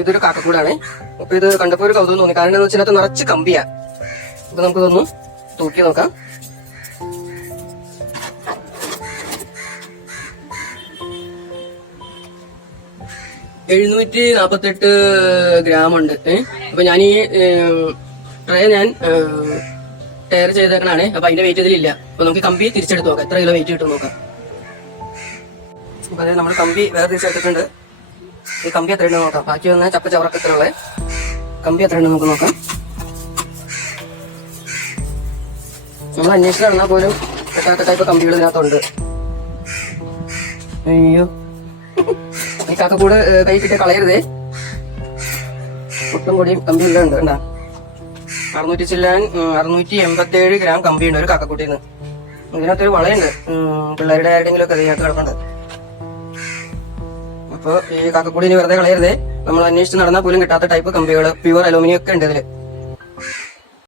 ഇതൊരു കാക്കക്കൂടാണ്. അപ്പൊ ഇത് കണ്ടപ്പോ ഒരു കൗതുകം തോന്നി. കാരണം എന്താ വെച്ചാൽ അത് നിറച്ച് കമ്പിയാ. അപ്പൊ നമുക്കിതൊന്ന് തൂക്കി നോക്കാം. $748 gram ഉണ്ട്. അപ്പൊ ഞാൻ ഈ ട്രേ ഞാൻ ടയർ ചെയ്തേക്കണാണ്. അപ്പൊ അതിന്റെ വെയിറ്റ് ഇതിലില്ല. അപ്പൊ നമുക്ക് കമ്പി തിരിച്ചെടുത്ത് നോക്കാം, എത്ര കിലോ വെയിറ്റ് കിട്ടും നോക്കാം. അപ്പൊ അതായത് നമ്മൾ കമ്പി വേറെ തിരിച്ചെടുത്തിട്ടുണ്ട്. ഈ കമ്പി എത്ര ഉണ്ടെന്ന് നോക്കാം. ബാക്കി വന്ന ചപ്പ ചവറൊക്കെ എത്ര ഉള്ളത്, കമ്പി എത്ര ഉണ്ടെന്ന് നമുക്ക് നോക്കാം. നമ്മൾ അന്വേഷിച്ച് നടന്നാൽ പോലും എട്ടാത്ത ടൈപ്പ് കമ്പികൾ ഇതിനകത്തുണ്ട്. അയ്യോ, ഈ കാക്കക്കൂട് കൈ കിട്ടിയ കളയരുതേ. ഒട്ടും കൂടിയും കമ്പി ഉണ്ട്. കണ്ടാ 687 ഗ്രാം കമ്പിയുണ്ട് ഒരു കാക്കക്കൂട്ടിന്ന്. ഇതിനകത്തൊരു വളയുണ്ട്, പിള്ളേരുടെ ആരുടെങ്കിലും ഒക്കെ ഇതിനകത്ത് കിടക്കുന്നുണ്ട്. അപ്പൊ ഈ കാക്കക്കൂടി ഇനി വെറുതെ കളയരുതേ. നമ്മൾ അന്വേഷിച്ച് നടന്നാൽ പോലും കിട്ടാത്ത ടൈപ്പ് കമ്പികൾ, പ്യുവർ അലൂമിനിയം ഒക്കെ ഉണ്ട് ഇതില്.